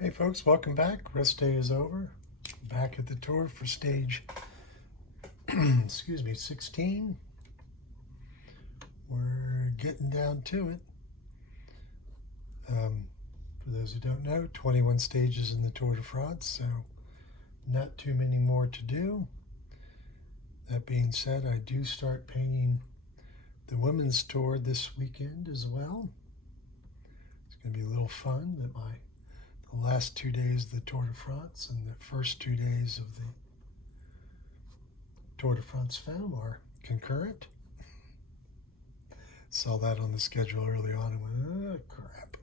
Hey folks, welcome back. Rest day is over. Back at the tour for stage, excuse me, 16. We're getting down to it. For those who don't know, 21 stages in the Tour de France, so not too many more to do. That being said, I do start painting the women's tour this weekend as well. It's going to be a little fun that the last 2 days of the Tour de France and the first 2 days of the Tour de France Femme are concurrent. Saw that on the schedule early on and went, oh, crap.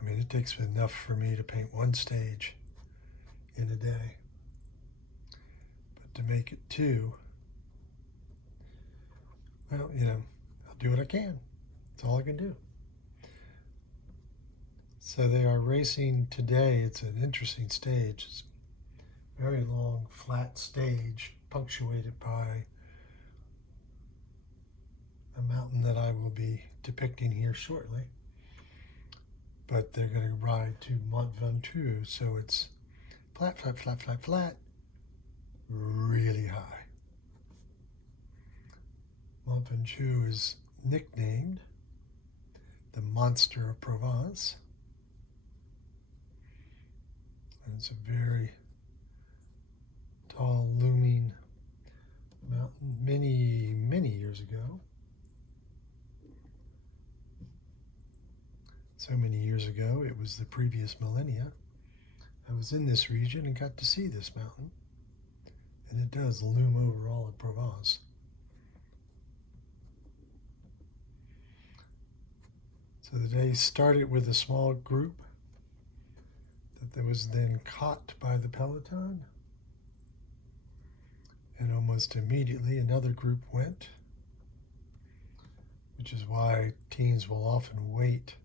I mean, it takes enough for me to paint one stage in a day. But to make it two, well, I'll do what I can. That's all I can do. So they are racing today. It's an interesting stage. It's a very long, flat stage, punctuated by a mountain that I will be depicting here shortly. But they're going to ride to Mont Ventoux, so it's flat, flat, flat, flat, flat, really high. Mont Ventoux is nicknamed the Monster of Provence. And it's a very tall, looming mountain many, many years ago. So many years ago, it was the previous millennia. I was in this region and got to see this mountain. And it does loom over all of Provence. So the day started with a small group that was then caught by the peloton. And almost immediately another group went, which is why teams will often wait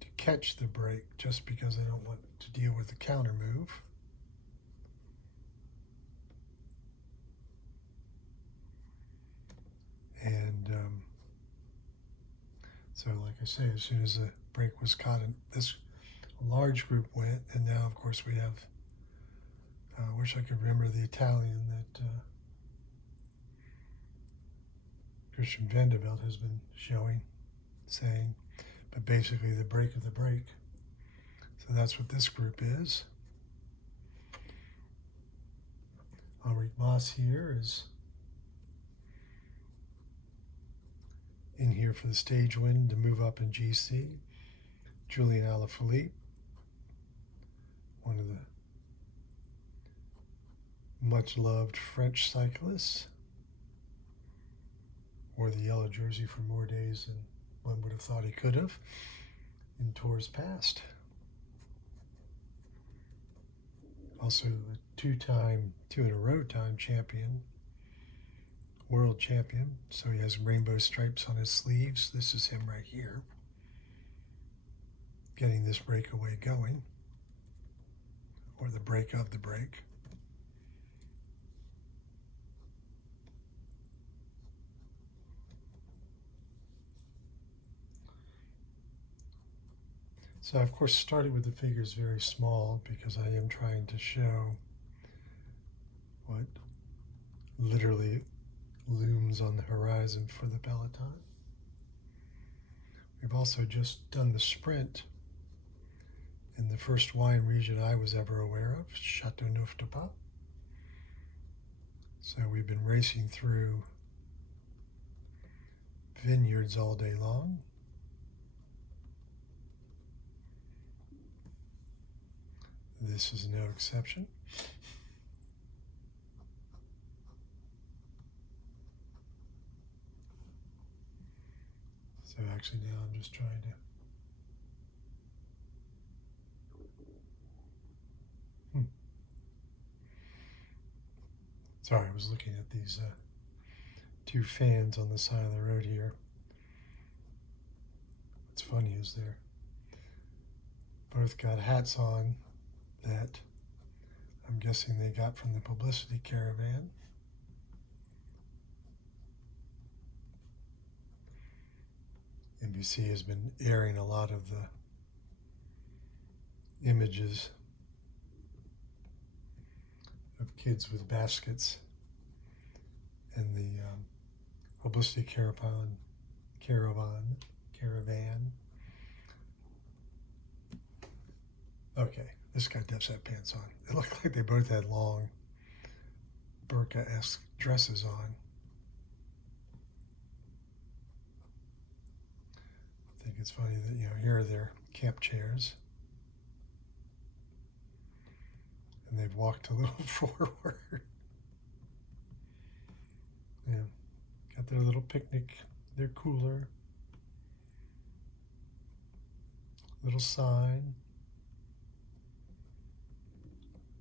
to catch the break just because they don't want to deal with the counter move. And so, like I say, as soon as the break was caught, this large group went, and now, of course, we have, I wish I could remember the Italian that Christian Vanderbilt has been saying, but basically the break of the break. So that's what this group is. Henrik Moss here is in here for the stage win to move up in GC. Julien Alaphilippe, one of the much loved French cyclists, wore the yellow jersey for more days than one would have thought he could have in tours past. Also a two in a row time champion, world champion, so he has rainbow stripes on his sleeves. This is him right here, getting this breakaway going, or the break of the break. So I, of course, started with the figures very small because I am trying to show what literally looms on the horizon for the peloton. We've also just done the sprint in the first wine region I was ever aware of, Châteauneuf-du-Pape. So we've been racing through vineyards all day long. This is no exception. So actually now I'm just trying to... Sorry, I was looking at these two fans on the side of the road here. What's funny is they're both got hats on that I'm guessing they got from the publicity caravan. NBC has been airing a lot of the images of kids with baskets in the publicity caravan. Okay, this guy does have pants on. It looked like they both had long burqa-esque dresses on. I think it's funny that, here are their camp chairs. And they've walked a little forward. Yeah, got their little picnic, their cooler, little sign.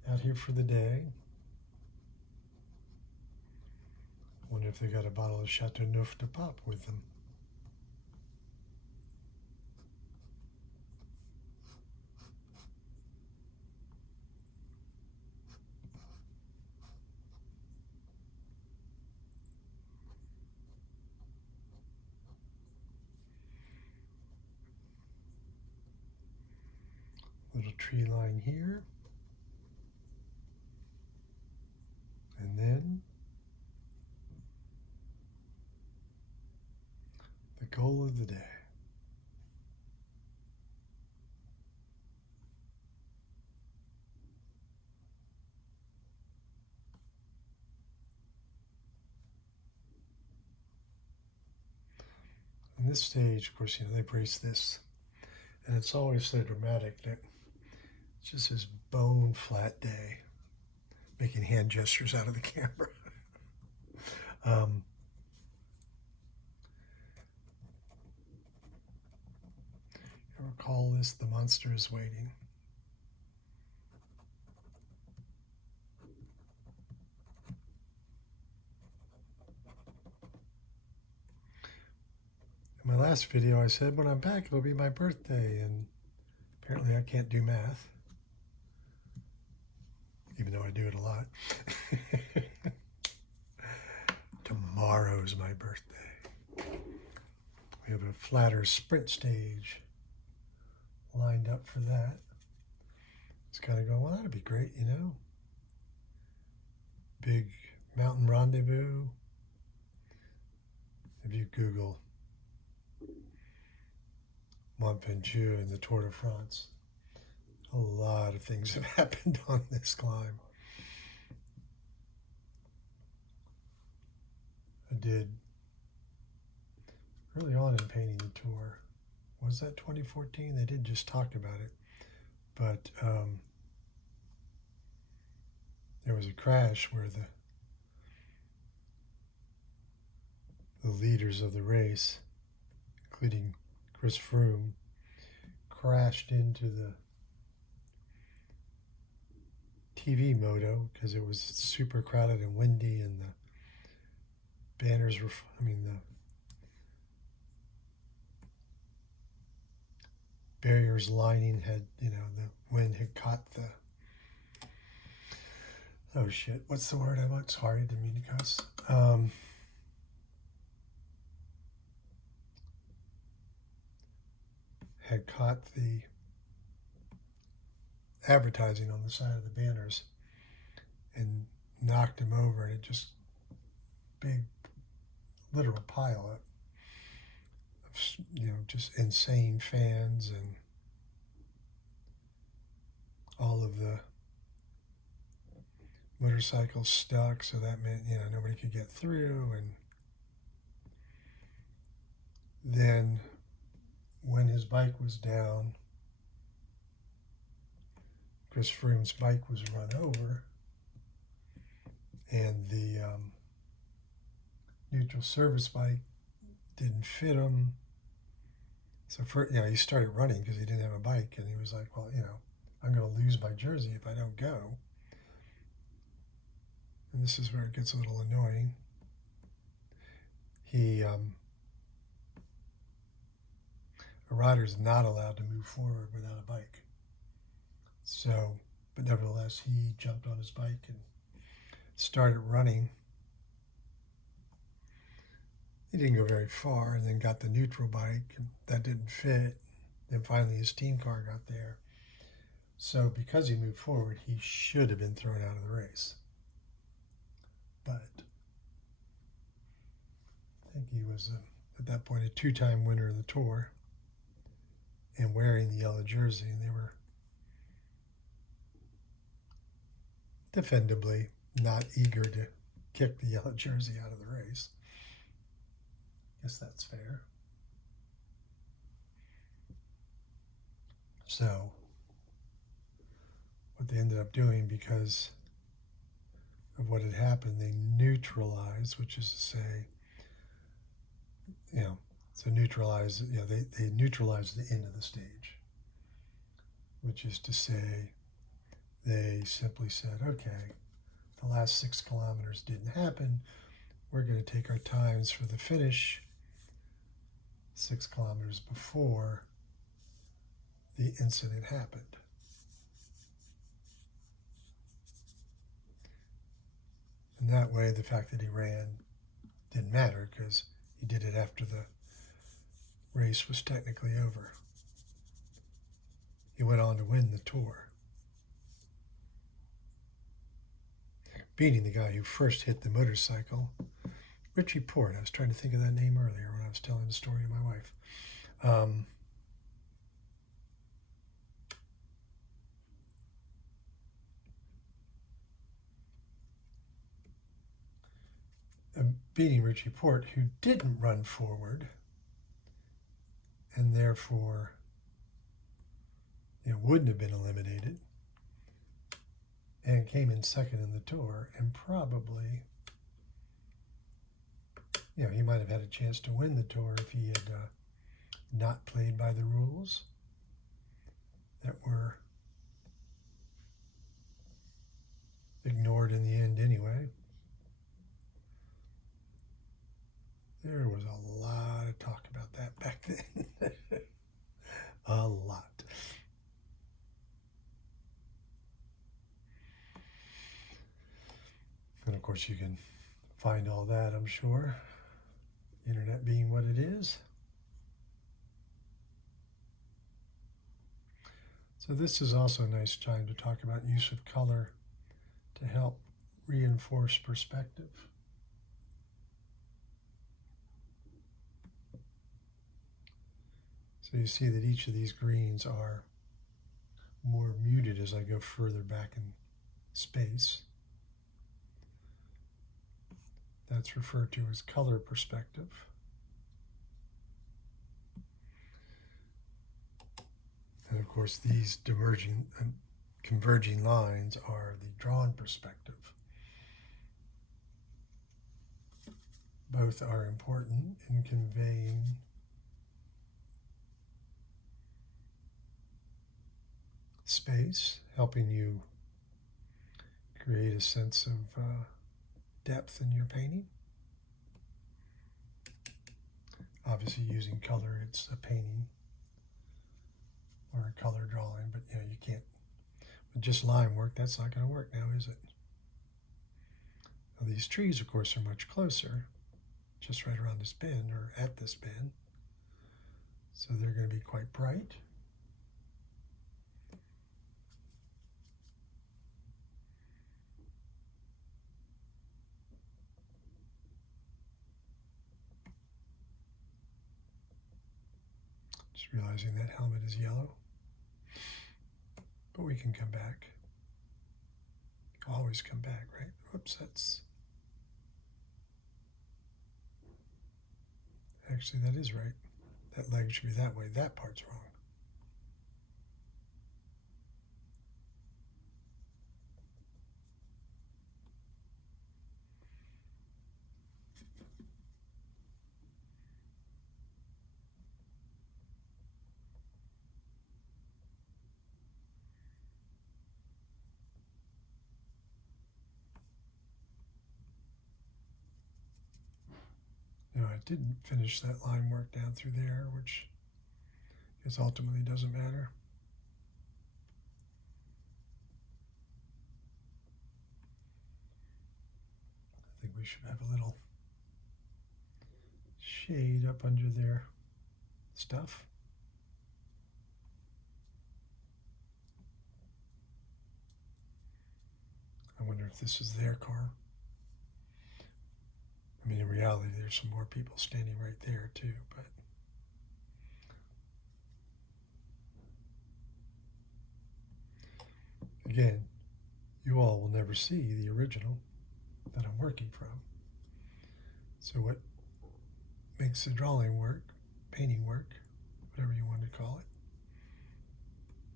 Out here for the day. Wonder if they got a bottle of Chateauneuf de Pape with them. Little tree line here. And then the goal of the day. On this stage, of course, they brace this. And it's always so dramatic that it's just this bone flat day, making hand gestures out of the camera. Ever call this "The Monster is Waiting"? In my last video, I said when I'm back, it'll be my birthday, and apparently I can't do math, even though I do it a lot. Tomorrow's my birthday. We have a flatter sprint stage lined up for that. It's kind of going, well, that'd be great, Big mountain rendezvous. If you Google Mont Ventoux and the Tour de France, a lot of things have happened on this climb. I did early on in painting the tour. Was that 2014? They did just talk about it, but there was a crash where the leaders of the race, including Chris Froome, crashed into the TV moto because it was super crowded and windy, and the banners were, the barriers lining had, the wind had caught the, oh shit, what's the word I want? Sorry, I didn't mean to cuss. Had caught the advertising on the side of the banners and knocked him over, and it just big literal pile up of just insane fans, and all of the motorcycles stuck, so that meant nobody could get through. And then when his bike was down, Chris Froome's bike was run over, and the neutral service bike didn't fit him. So he started running because he didn't have a bike, and he was like, well, I'm going to lose my jersey if I don't go. And this is where it gets a little annoying. A rider's not allowed to move forward without a bike. So, but nevertheless, he jumped on his bike and started running. He didn't go very far, and then got the neutral bike, and that didn't fit. Then finally his team car got there. So because he moved forward, he should have been thrown out of the race. But I think he was, at that point, a two-time winner of the Tour and wearing the yellow jersey, and they were defendably not eager to kick the yellow jersey out of the race. Guess that's fair. So what they ended up doing, because of what had happened, they neutralized, which is to say, so neutralize, they neutralized the end of the stage, which is to say, they simply said, okay, the last 6 kilometers didn't happen. We're going to take our times for the finish 6 kilometers before the incident happened. And that way, the fact that he ran didn't matter because he did it after the race was technically over. He went on to win the Tour, beating the guy who first hit the motorcycle, Richie Port. I was trying to think of that name earlier when I was telling the story to my wife. Beating Richie Port, who didn't run forward and therefore wouldn't have been eliminated, and came in second in the Tour, and probably he might have had a chance to win the Tour if he had not played by the rules that were ignored in the end anyway. There was a lot of talk about that back then. A lot. And of course you can find all that, I'm sure. Internet being what it is. So this is also a nice time to talk about use of color to help reinforce perspective. So you see that each of these greens are more muted as I go further back in space. That's referred to as color perspective. And of course, these converging lines are the drawn perspective. Both are important in conveying space, helping you create a sense of depth in your painting. Obviously, using color, it's a painting or a color drawing, but you can't, with just line work, that's not going to work now, is it? Now, these trees, of course, are much closer, just right around this bend or at this bend, so they're going to be quite bright. Just realizing that helmet is yellow, but we can come back. Always come back, right? Whoops, that's... Actually, that is right. That leg should be that way. That part's wrong. I didn't finish that line work down through there, which I guess ultimately doesn't matter. I think we should have a little shade up under their stuff. wonder if this is their car. I mean, in reality, there's some more people standing right there too, but again, you all will never see the original that I'm working from. So what makes the drawing work, painting work, whatever you want to call it,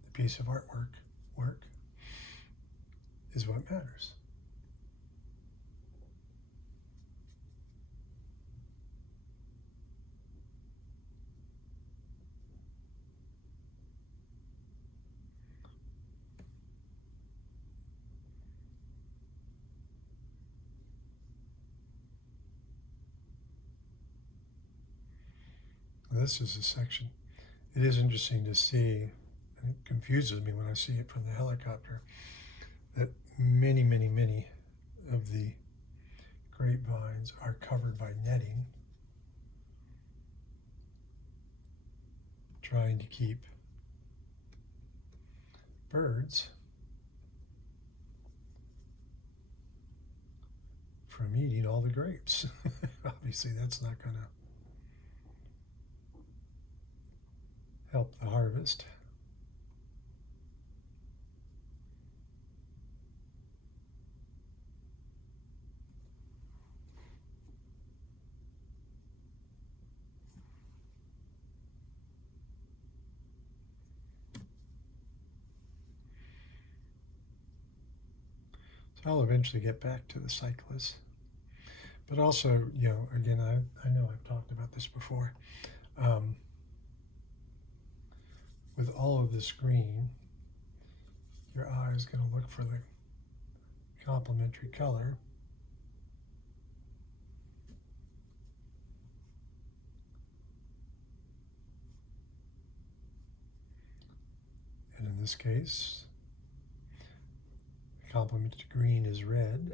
the piece of artwork work, is what matters. This is a section. It is interesting to see, and it confuses me when I see it from the helicopter, that many, many, many of the grapevines are covered by netting, trying to keep birds from eating all the grapes. Obviously, that's not going to help the harvest. So I'll eventually get back to the cyclists. But also, again, I know I've talked about this before. With all of this green, your eye is going to look for the complementary color. And in this case, the complement to green is red.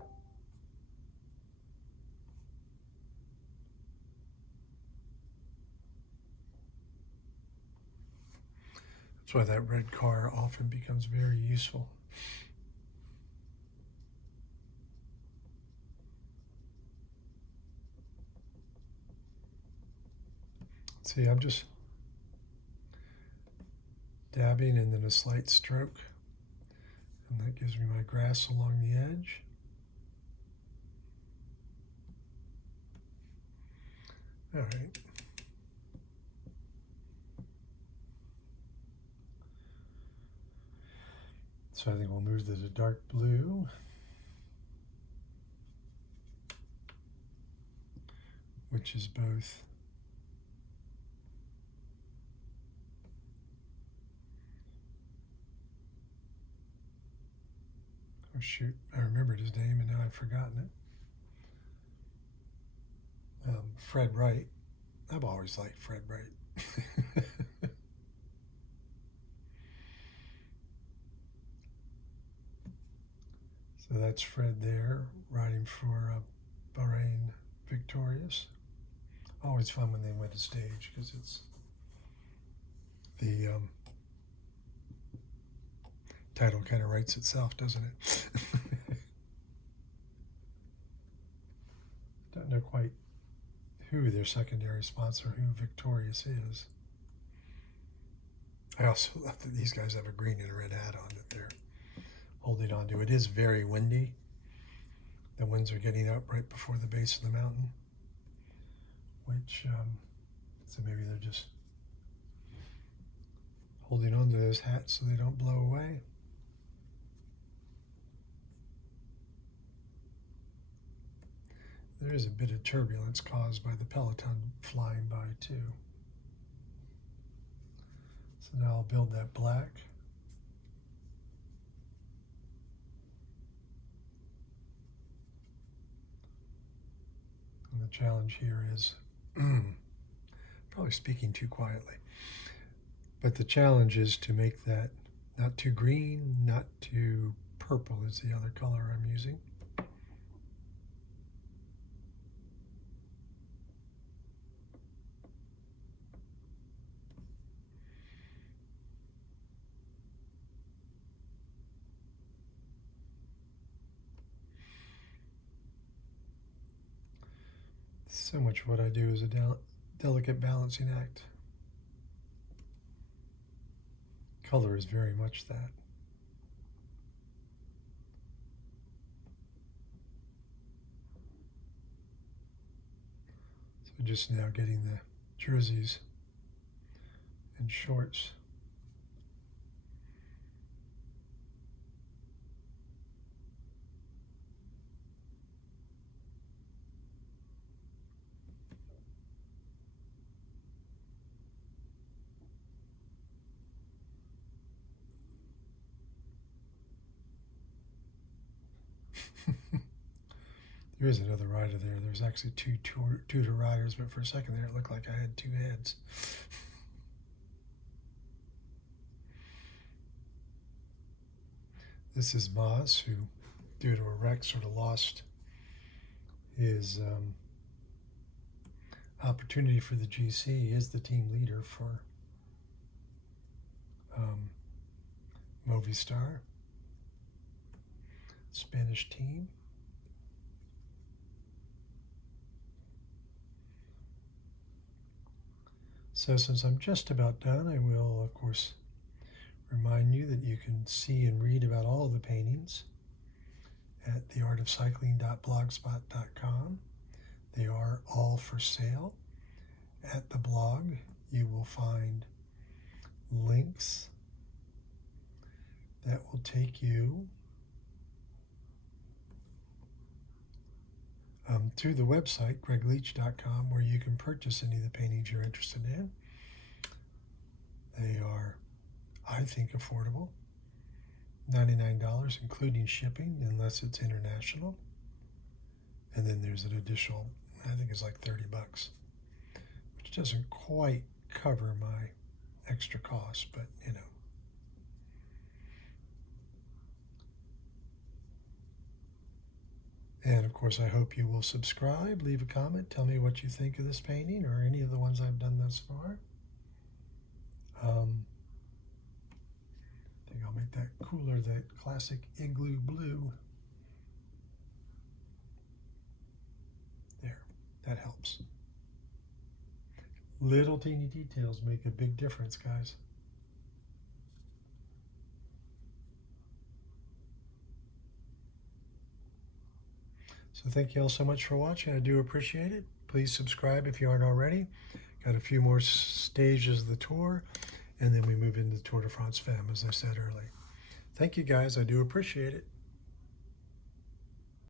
That's why that red car often becomes very useful. See, I'm just dabbing and then a slight stroke, and that gives me my grass along the edge. All right. So I think we'll move to the dark blue, which is both oh shoot, I remembered his name and now I've forgotten it. Fred Wright. I've always liked Fred Wright. So that's Fred there, riding for Bahrain Victorious. Always fun when they win a stage because it's the title kind of writes itself, doesn't it? Don't know quite who their secondary sponsor, who Victorious is. I also love that these guys have a green and a red hat on that they're holding on to. It is very windy. The winds are getting up right before the base of the mountain, which, so maybe they're just holding on to those hats so they don't blow away. There is a bit of turbulence caused by the peloton flying by too. So now I'll build that black. And the challenge here is probably speaking too quietly, but the challenge is to make that not too green, not too purple is the other color I'm using. So much of what I do is a delicate balancing act. Color is very much that. So just now getting the jerseys and shorts. There is another rider there. There's actually two Tudor riders, but for a second there it looked like I had two heads. This is Maz, who, due to a wreck, sort of lost his opportunity for the GC. He is the team leader for Movistar, Spanish team. So since I'm just about done, I will, of course, remind you that you can see and read about all of the paintings at theartofcycling.blogspot.com. They are all for sale. At the blog, you will find links that will take you to the website, gregleach.com, where you can purchase any of the paintings you're interested in. They are, I think, affordable. $99, including shipping, unless it's international. And then there's an additional, I think it's like $30, which doesn't quite cover my extra costs, but you know. And of course, I hope you will subscribe, leave a comment, tell me what you think of this painting or any of the ones I've done thus far. I think I'll make that cooler, that classic igloo blue. There, that helps. Little teeny details make a big difference, guys. So thank you all so much for watching. I do appreciate it. Please subscribe if you aren't already. Got a few more stages of the tour, and then we move into the Tour de France Femme, as I said earlier. Thank you, guys. I do appreciate it.